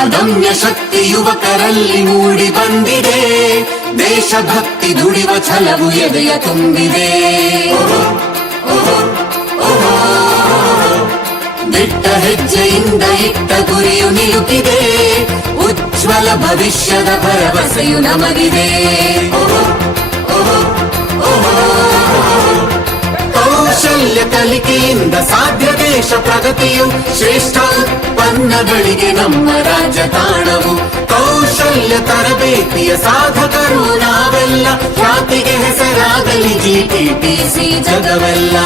ಅದಮ್ಯ ಶಕ್ತಿ ಯುವಕರಲ್ಲಿ ಮೂಡಿ ಬಂದಿದೆ, ದೇಶಭಕ್ತಿ ದುಡಿವ ಛಲವು ಎದೆಯ ತುಂಬಿದೆ. ದಿಟ್ಟ ಹೆಜ್ಜೆಯಿಂದ ಇಟ್ಟ ಗುರಿಯು ನಿಲುಕಿದೆ, ಉಜ್ವಲ ಭವಿಷ್ಯದ ಭರವಸೆಯು ನಮಗಿದೆ. ಕೌಶಲ್ಯ ಕಲಿಕೆಯಿಂದ ಸಾಧ್ಯ ದೇಶ ಪ್ರಗತಿಯು, ಶ್ರೇಷ್ಠ ಉತ್ಪನ್ನಗಳಿಗೆ ನಮ್ಮ ರಾಜ್ಯ ತಾಣವು. ಕೌಶಲ್ಯ ತರಬೇತಿಯ ಸಾಧಕರು ನಾವೆಲ್ಲ, ಖ್ಯಾತಿಗೆ ಹೆಸರಾಗಲಿ GTTC ಜಗವೆಲ್ಲ.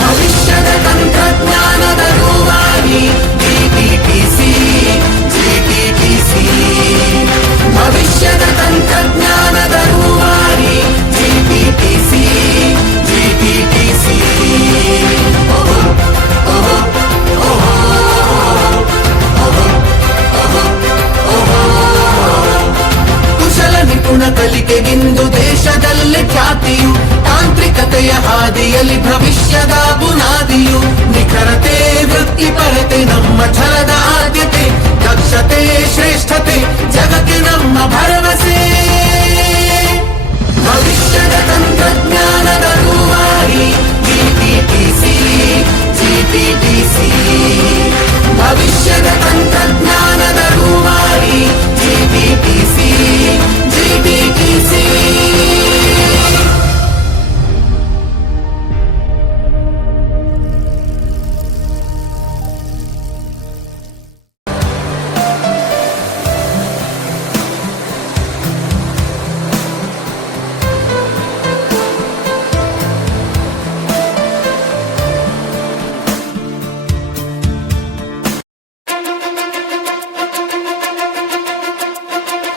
ಭವಿಷ್ಯದ ತಂತ್ರಜ್ಞಾನದ ರೂವಾರಿ GTTC, GTTC. ಭವಿಷ್ಯದ ತಂತ್ರಜ್ಞಾನದ ರೂವಾರಿ GTTC, GTTC. ಕುಶಲ ನಿಪುಣ ಕಲಿಕೆಗಿಂದು ದೇಶದಲ್ಲೇ ಖ್ಯಾತಿಯು, ತಾಂತ್ರಿಕತೆಯ ಹಾದಿಯಲ್ಲಿ ಭವಿಷ್ಯದ ಬುನಾದಿಯು. ನಿಖರತೆ ವೃತ್ತಿಪರತೆ ನಮ್ಮ ಛಲದ ಆದ್ಯತೆ, ದಕ್ಷತೆ ಶ್ರೇಷ್ಠತೆ ಜಗಕ್ಕೆ ನಮ್ಮ ಭರವಸೆ. ಭವಿಷ್ಯದ ತಂತ್ರಜ್ಞಾನದ ರೂವಾರಿ GTTC, GTTC. ಭವಿಷ್ಯದ ತಂತ್ರಜ್ಞಾನದ ರೂವಾರಿ GTTC, GTTC.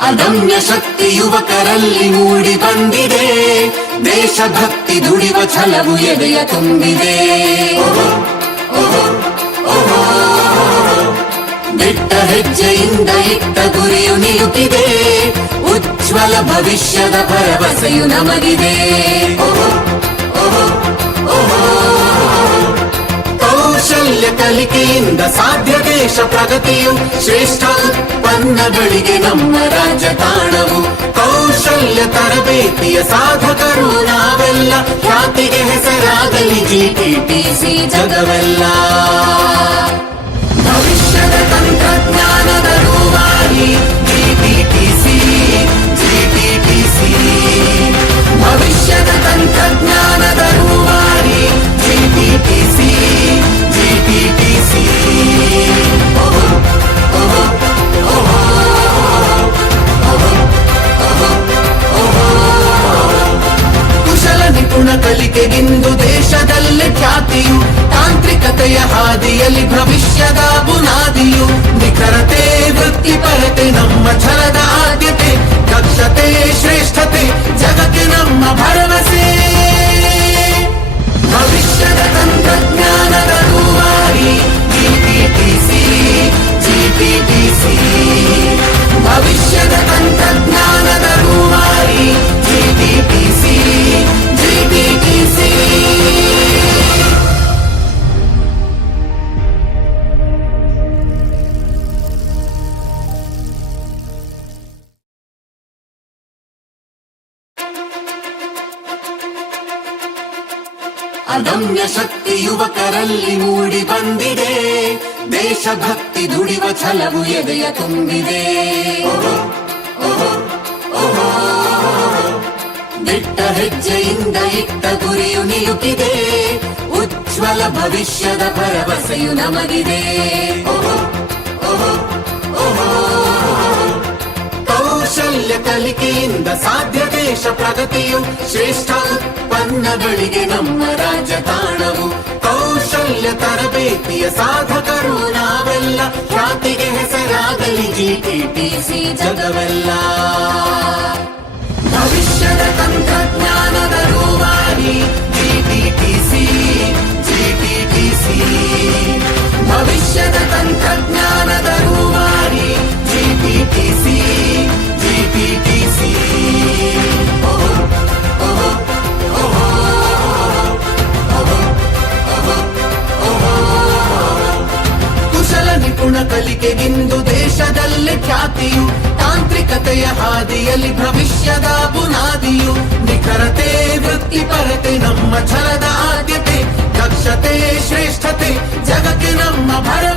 ಅದಮ್ಯ ಶಕ್ತಿ ಯುವಕರಲ್ಲಿ ಮೂಡಿ ಬಂದಿದೆ, ದೇಶಭಕ್ತಿ ದುಡಿವ ಛಲವು ಎದೆಯ ತುಂಬಿದೆ. ದಿಟ್ಟ ಹೆಜ್ಜೆಯಿಂದ ಇಟ್ಟ ಗುರಿಯು ನಿಲುಕಿದೆ, ಉಜ್ವಲ ಭವಿಷ್ಯದ ಭರವಸೆಯು ನಮಗಿದೆ. ಕೌಶಲ್ಯ ಕಲಿಕೆಯಿಂದ ಸಾಧ್ಯ ದೇಶ ಪ್ರಗತಿಯು, ಶ್ರೇಷ್ಠ ಉತ್ಪನ್ನಗಳಿಗೆ ನಮ್ಮ ರಾಜ್ಯ ತಾಣವು. ಕೌಶಲ್ಯ ತರಬೇತಿಯ ಸಾಧಕರು ನಾವೆಲ್ಲ, ಖ್ಯಾತಿಗೆ ಹೆಸರಾಗಲಿ GTTC ಜಗವೆಲ್ಲ. ಭವಿಷ್ಯದ ತಂತ್ರಜ್ಞಾನದ ರೂವಾರಿ GTTC, GTTC. ಭವಿಷ್ಯದ ತಂತ್ರಜ್ಞಾನದ ರೂವಾರಿ GTTC, GTTC. ಕುಶಲ ನಿಪುಣ ಕಲಿಕೆಗಿಂದು ದೇಶದಲ್ಲೇ ಖ್ಯಾತಿಯು, ತಾಂತ್ರಿಕತೆಯ ಹಾದಿಯಲ್ಲಿ ಭವಿಷ್ಯದ ಬುನಾದಿಯು. ನಿಖರತೆ ವೃತ್ತಿಪರತೆ ನಮ್ಮ ಛಲದ ಆದ್ಯತೆ, ದಕ್ಷತೆ ಶ್ರೇಷ್ಠತೆ ಜಗಕ್ಕೆ ನಮ್ಮ ಭರವಸೆ. ಭವಿಷ್ಯದ ತಂತ್ರಜ್ಞಾನದ ರೂವಾರಿ GTTC, GTTC. ಭವಿಷ್ಯದ ತಂತ್ರಜ್ಞಾನದ ರೂವಾರಿ GTTC, GTTC. ಅದಮ್ಯ ಶಕ್ತಿ ಯುವಕರಲ್ಲಿ ಮೂಡಿ ಬಂದಿದೆ, ದೇಶಭಕ್ತಿ ದುಡಿವ ಛಲವು ಎದೆಯ ತುಂಬಿದೆ. ದಿಟ್ಟ ಹೆಜ್ಜೆಯಿಂದ ಇಟ್ಟ ಗುರಿಯು ನಿಲುಕಿದೆ, ಉಜ್ವಲ ಭವಿಷ್ಯದ ಭರವಸೆಯು ನಮಗಿದೆ. ಕೌಶಲ್ಯ ಕಲಿಕೆಯಿಂದ ಸಾಧ್ಯ ದೇಶ ಪ್ರಗತಿಯು, ಶ್ರೇಷ್ಠ ಉತ್ಪನ್ನಗಳಿಗೆ ನಮ್ಮ ರಾಜ್ಯ ತಾಣವು. ಕೌಶಲ್ಯ ತರಬೇತಿಯ ಸಾಧಕರು ನಾವೆಲ್ಲ, ಖ್ಯಾತಿಗೆ ಹೆಸರಾಗಲಿ GTTC ಜಗವೆಲ್ಲ. ಭವಿಷ್ಯದ ತಂತ್ರಜ್ಞಾನದ ರೂವಾರಿ GTTC, GTTC. ಭವಿಷ್ಯದ ತಂತ್ರಜ್ಞಾನದ ರೂವಾರಿ GTTC, GTTC. ಕುಶಲ ನಿಪುಣ ಕಲಿಕೆಗಿಂದು ದೇಶದಲ್ಲಿ ಖ್ಯಾತಿಯು, ತಾಂತ್ರಿಕತೆಯ ಹಾದಿಯಲ್ಲಿ ಭವಿಷ್ಯದ ಬುನಾದಿಯು. ನಿಖರತೆ ವೃತ್ತಿಪರತೆ ನಮ್ಮ ಛಲದ ಆದ್ಯತೆ, ದಕ್ಷತೆ ಶ್ರೇಷ್ಠತೆ ಜಗಕ್ಕೆ ನಮ್ಮ ಭರವಸೆ.